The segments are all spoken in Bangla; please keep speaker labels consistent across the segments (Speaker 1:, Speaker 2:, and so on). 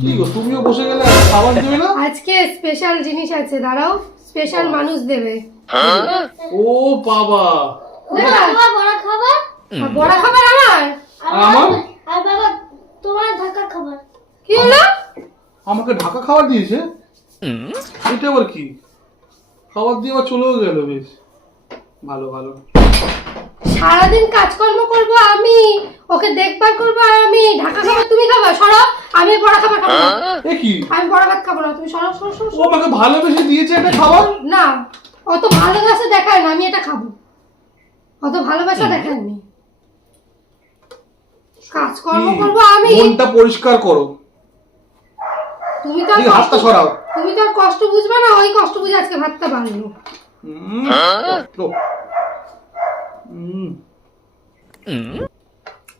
Speaker 1: কি গো তুমিও বসে গেলে খাবার দেবে না?
Speaker 2: আজকে স্পেশাল জিনিস আছে দাঁড়াও। স্পেশাল মানুষ দেবে।
Speaker 1: ও বাবা?
Speaker 3: বড় খাবার?
Speaker 2: বড় খাবার আমার?
Speaker 1: আমার?
Speaker 3: আর বাবা তোমার ঢাকা খাবার।
Speaker 2: কি হলো?
Speaker 1: আমাকে ঢাকা খাবার দিয়েছে? এটা আবার কি? খাবার দিয়ে আবার চলেও গেল বেশ। ভালো ভালো।
Speaker 2: সারাদিন কাজকর্ম করব আমি ওকে দেখভাল করব আমি ঢাকা খাবার তুমি খাবা সরো আমি বড় খাবার খাব না।
Speaker 1: এ কি?
Speaker 2: আমি বড় ভাত খাব না তুমি সরো সরো সরো
Speaker 1: ও। আমাকে ভালোবেসে দিয়েছে একটা খাবার?
Speaker 2: না অত ভালোবাসা দেখায় না আমি এটা খাব। অত ভালোবাসা দেখায়নি কাজকর্ম
Speaker 1: কি?
Speaker 2: করব আমি।
Speaker 1: মনটা পরিষ্কার করো।
Speaker 2: তুমি তো আর
Speaker 1: হাতটা
Speaker 2: কষ্ট-
Speaker 1: সরাও।
Speaker 2: তুমি তো আর কষ্ট বুঝবে না ওই কষ্ট বুঝে আজকে ভাতটা বাড়লো
Speaker 1: হুম, তো।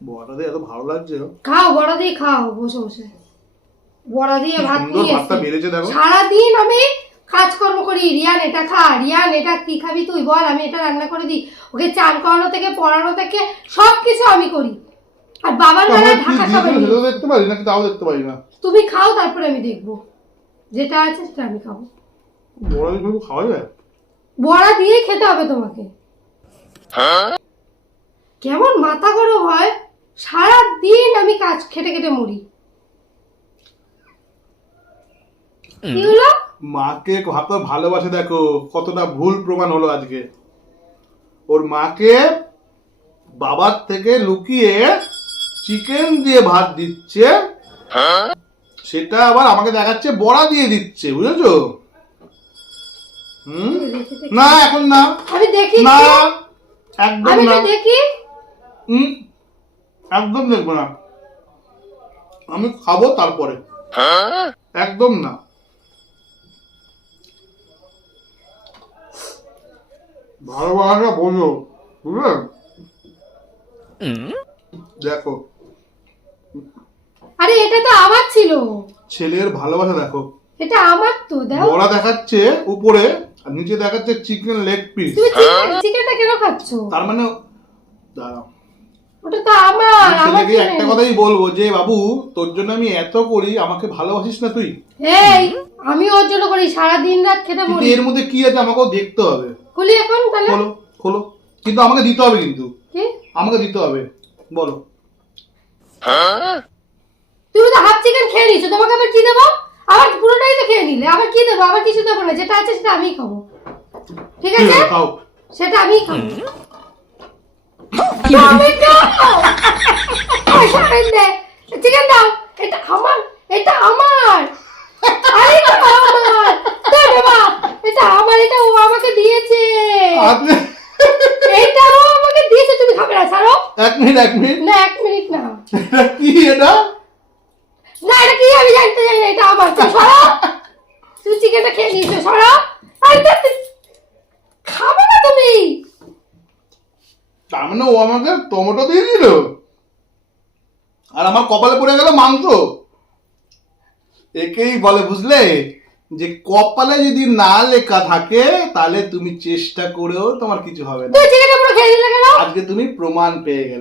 Speaker 1: বড়াটা দিয়ে এত ভালো লাগছে।
Speaker 2: খাও বড়া দিয়ে খাও বসে বসে। বড়া দিয়ে ভাত নিয়ে
Speaker 1: ভাতটা বেড়েছে দেখো।
Speaker 2: সারাদিন আমি কাজকর্ম করি। রিয়ান এটা খা। রিয়ান এটা কি খাবি তুই? বল আমি এটা রান্না করে দিই। ওকে চান করানো থেকে পড়ানো থেকে সব কিছু আমি করি। আর বাবার বেলায় ঢাকা খাবার
Speaker 1: দেখতে পারি তাও দেখতে পারি না।
Speaker 2: তুমি খাও তারপরে আমি দেখব। যেটা আছে সেটা আমি খাব।
Speaker 1: বড়া দিয়ে খাওয়া যায়
Speaker 2: বড়া দিয়ে খেতে হবে তোমাকে। কেমন মাথা গরম হয়? সারা দিন আমি কাজ খেটে খেটে মরি। কি হলো?
Speaker 1: মাকে কত ভালোবাসে দেখো কতটা ভুল প্রমাণ হলো আজকে। ওর মাকে বাবার থেকে লুকিয়ে চিকেন দিয়ে ভাত দিচ্ছে। সেটা আবার আমাকে দেখাচ্ছে বড়া দিয়ে দিচ্ছে বুঝেছ? হুম। না এখন না।
Speaker 2: আমি দেখি
Speaker 1: না। একদম না
Speaker 2: দেখি।
Speaker 1: হুম? একদম দেখব না। আমি খাব তারপরে। একদম না। ভালোবাসা বোঝো বুঝলে? দেখো।
Speaker 2: আরে এটা তো আমার ছিল।
Speaker 1: ছেলের ভালোবাসা দেখো।
Speaker 2: এটা আমার তো দাও
Speaker 1: বড়া দেখাচ্ছে উপরে। আর নিচে দেখাচ্ছে চিকেন লেগ পিস
Speaker 2: তুমি চিকেনটা কেন খাচ্ছ?
Speaker 1: তার মানে দাঁড়াও।
Speaker 2: ওটা তো আমার আমার
Speaker 1: একটা কথাই বলব যে বাবু তোর জন্য আমি এত করি আমাকে ভালোবাসিস না তুই?
Speaker 2: এই আমি ওর জন্য করি সারা দিন রাত খেতে মরি।
Speaker 1: এর মধ্যে কি আছে আমাকেও দেখতে হবে।
Speaker 2: খুলি এখন তাহলে।
Speaker 1: খোলো খোলো। কিন্তু আমাকে দিতে হবে কিন্তু।
Speaker 2: কি?
Speaker 1: আমাকে দিতে হবে। বলো।
Speaker 2: তুমি তো হাফ চিকেন খেয়ে নিছো তোমাকে আবার কি দেবো? নিলে আবার কি দেবো? আবার কিছু দেবো না। যেটা আছে সেটা আমিই খাব। ঠিক আছে? সেটা আমি খাব। চিকেন দাও! এটা আমার এটা আমার। আরে আমার বাবা এটা আমার এটা ও আমাকে দিয়েছে।
Speaker 1: আপনি
Speaker 2: এটা ও আমাকে দিয়েছে তুমি খাবে না ছাড়ো।
Speaker 1: এক মিনিট এক মিনিট।
Speaker 2: না এক মিনিট না।
Speaker 1: এটা কি এটা?
Speaker 2: না এটা কি? আমি জানতে চাই না এটা আমার। তুমি চিকেনটা খেয়ে নিয়েছো সরো। খাবে না তুমি।
Speaker 1: তার মানে ও আমাকে টমেটো দিয়ে দিল? আর আমার কপালে পড়ে গেল মাংস। একেই বলে বুঝলে? যে কপালে যদি না লেখা থাকে তাহলে তুমি চেষ্টা করেও তোমার কিছু হবে না। আজকে তুমি প্রমাণ পেয়ে গেলে।